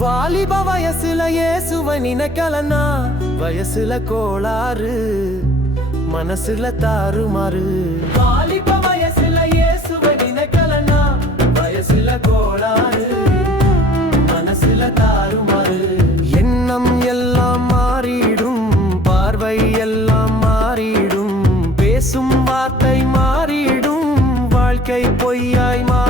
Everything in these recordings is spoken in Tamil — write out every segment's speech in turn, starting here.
வாலிப வயசுல இயேசுவ கலனா வயசுல கோளாறு மனசுல தாறுமாறு. வாலிப வயசுல இயேசுவ கலனா வயசுல கோளாறு மனசுல தாறுமாறு. எண்ணம் எல்லாம் மாறிடும் பார்வை எல்லாம் மாறிடும். பேசும் வார்த்தை மாறிடும் வாழ்க்கை பொய்யாய் மாறி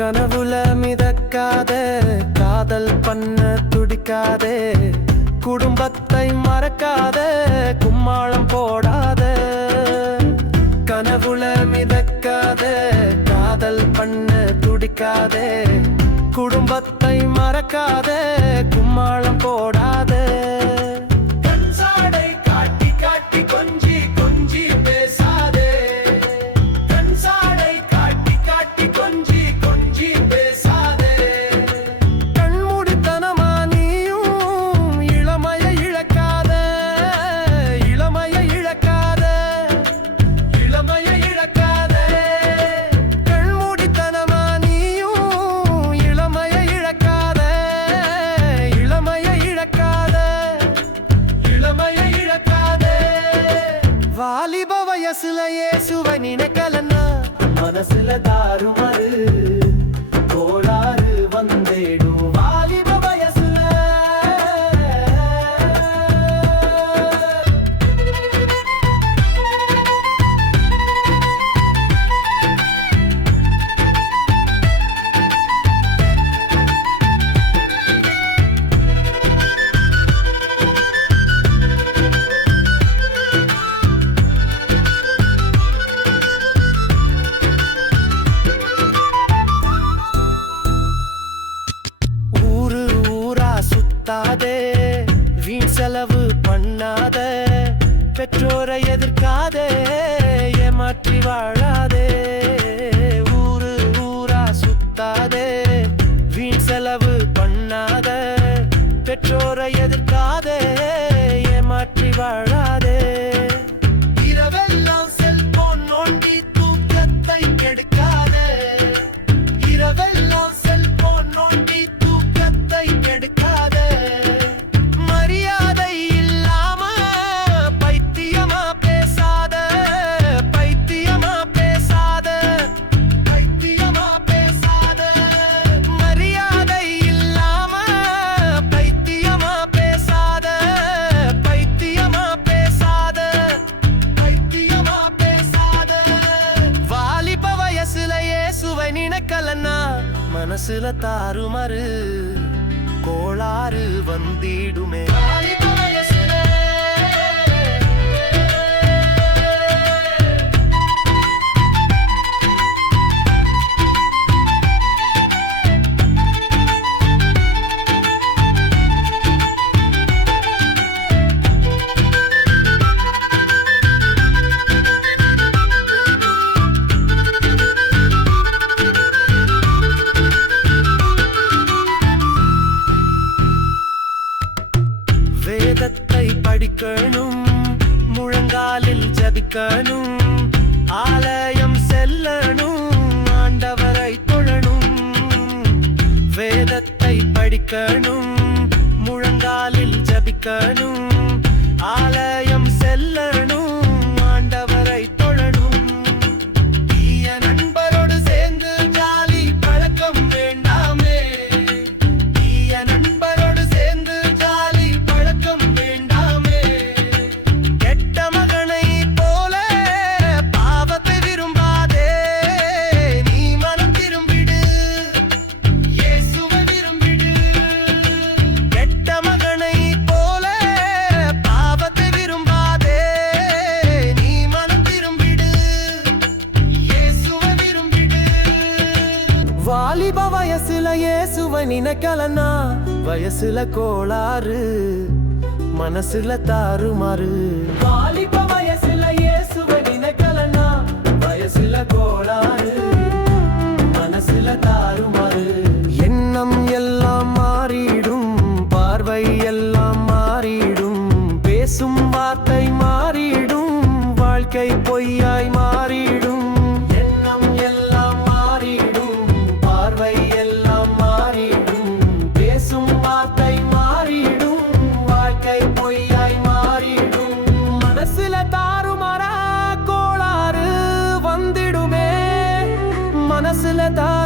கனவுல மிதக்காத காதல் பண்ண துடிக்காதே குடும்பத்தை மறக்காத கும்மாளம் போடாத. கனவுல மிதக்காத காதல் பண்ண துடிக்காதே குடும்பத்தை மறக்காத கும்மாளம் மனசுல தாறுமாறு பெற்றோரை எதிர்க்காதே ஏமாற்றி வாழாதே. ஊரு ஊரா சுத்தாதே வீண் செலவு பண்ணாத. பெற்றோரை எதிர்க்காதே ஏமாற்றி வாழாதே. மனசுல தாறுமாறு கோளாறு வந்திடுமே. வேதத்தை முழங்காலில் ஜபிக்கணும். ஆலயம் செல்லணும். ஆண்டவரை தொழணும். வேதத்தை படிக்கணும். முழங்காலில் ஜபிக்கணும். ஆலயம் செல்லணும் இயேசுவ நினைக்கலனா வயசுல கோளாறு மனசுல தாறுமாறு. வாலிப வயசுல இயேசுவ நினைக்கலன்னா வயசுல கோளாறு. let us